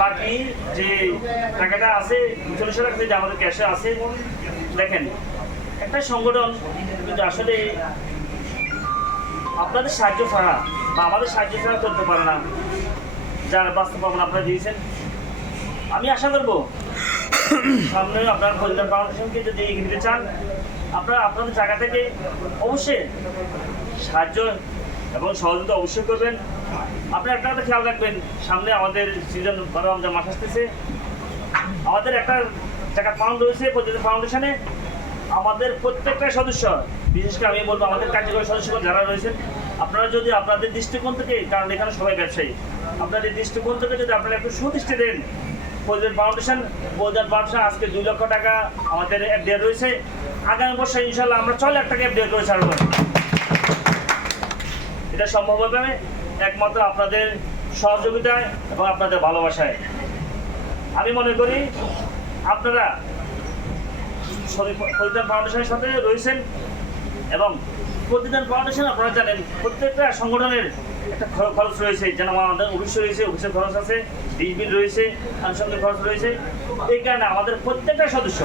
বাকি যে টাকাটা আছে 40 লাখ যে আমাদের ক্যাশে আছে, দেখেন একটা সংগঠন কিন্তু আসলে আপনাদের সাহায্য ছাড়া বা আমাদের সাহায্য ছাড়া করতে পারে না, যার বাস্তবায়ন আপনারা দিয়েছেন। আমি আশা করব সামনে আপনার কল্যাণ ফাউন্ডেশনকে যদি এগিয়ে নিতে চান, আপনারা আপনাদের জায়গা থেকে অবশ্যই সাহায্য এবং সহযোগিতা অবশ্যই করবেন। আপনি একটা কথা খেয়াল রাখবেন, সামনে আমাদের সিজন 12 রমজান মাস আসতেছে। আমাদের একটা টাকা ফাউন্ড রয়েছে কল্যাণ ফাউন্ডেশনে। আমাদের প্রত্যেকটা সদস্য, বিশেষ করে আমি বলবো আমাদের কার্যকরী সদস্যগণ যারা রয়েছেন, আপনারা যদি আপনাদের দৃষ্টিকোণ থেকে, কারণ এখানে সবাই ব্যবসায়ী, আপনাদের দৃষ্টিকোণ থেকে যদি আপনারা একটু সুদৃষ্টি দেন, কল্যাণ ফাউন্ডেশন আজকে 2 লক্ষ টাকা আমাদের এফডিআর রয়েছে। আগামী বছর ইনশাল্লাহ আমরা 6 লাখ টাকা এফডিআর করে ছাড়বো। এটা সম্ভব হবে একমাত্র আপনাদের সহযোগিতায় এবং আপনাদের ভালোবাসায়। আমি মনে করি আপনারা কল্যাণ ফাউন্ডেশনের সাথে রয়েছেন এবং প্রতিদান ফাউন্ডেশন আপনারা জানেন প্রত্যেকটা সংগঠনের একটা খরচ রয়েছে, যেন আমাদের অফিস রয়েছে, অফিসের খরচ আছে, বিল রয়েছে, আনুষঙ্গিক খরচ রয়েছে। এই কারণে আমাদের প্রত্যেকটা সদস্য,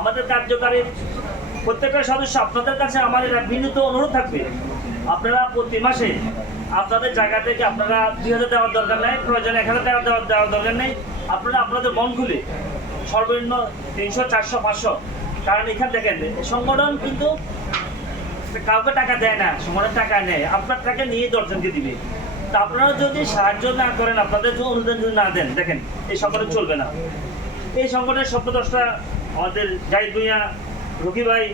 আমাদের কার্যকারী প্রত্যেকটা সদস্য, আপনাদের কাছে আমাদের বিনীত অনুরোধ থাকবে, আপনারা প্রতি মাসে আপনাদের জায়গা থেকে আপনারা 2000 দেওয়ার দরকার নেই, প্রয়োজনে 1000 দেওয়ার দরকার নেই। আপনারা আপনাদের মন খুলে সর্বনিম্ন 300, 400, 500, কারণ এখানে দেখেন সংগঠন কিন্তু কাউকে টাকা দেয় না, সংগঠন টাকা নেয়, আপনার টাকা নিয়ে 10 জনকে দিবে। তা আপনারা যদি সাহায্য না করেন, আপনাদের যদি অনুদান যদি না দেন, দেখেন এই সংগঠন চলবে না। এই সংগঠনের স্বপ্নদ্রষ্টা আমাদের জাহিদ ভূঁইয়া, রকি ভাই,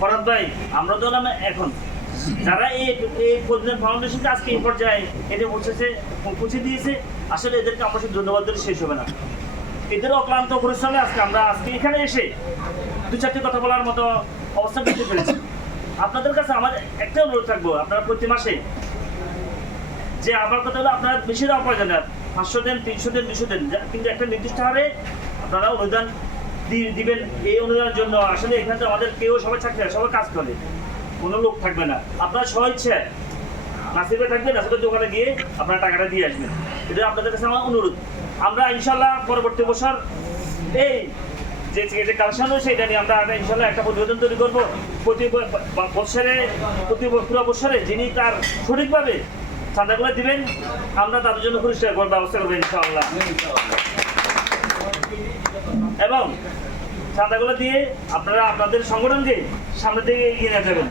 ফরাদ ভাই, আমরা তো এখন যারা এই কল্যাণ ফাউন্ডেশনকে আজকে এই পর্যায়ে এটা পৌঁছে দিয়েছে, আসলে এদেরকে আমরা শুধু ধন্যবাদ দিলে শেষ হবে না। এদের অক্লান্ত পরিশ্রমে আজকে এখানে এসে 2-4টি কথা বলার মতো অবস্থা করতে পেরেছি। আপনাদের কাছে আমার একটা অনুরোধ থাকবো, আপনারা প্রতি মাসে যে আমার কথা হলো আপনারা বেশি দেওয়া প্রয়োজন না, 500 দেন, 300 দেন, 200 দেন, কিন্তু একটা নির্দিষ্ট হারে আপনারা অনুদান দিবেন। এই অনুদানের জন্য আসলে এখানে আমাদের কেউ সবাই থাকবে না, সবাই কাজ করে, কোনো লোক থাকবে না। আপনারা স্বইচ্ছা নাসিবে থাকবেন, নাসিবের দোকানে গিয়ে আপনারা টাকাটা দিয়ে আসবেন। এটা আপনাদের কাছে আমার অনুরোধ। আমরা ইনশাল্লাহ পরবর্তী বছর এই যে কালেকশন রয়েছে এটা নিয়ে আমরা ইনশাল্লাহ একটা প্রতিবেদন তৈরি করবো। পুরো বছরে যিনি তার সঠিকভাবে চাঁদাগুলো দিবেন, আমরা তাদের জন্য পরিষ্কার করার ব্যবস্থা করবো ইনশাআল্লাহ। এবং চাঁদাগুলো দিয়ে আপনারা আপনাদের সংগঠনকে সামনে থেকে এগিয়ে নিয়ে যাবেন।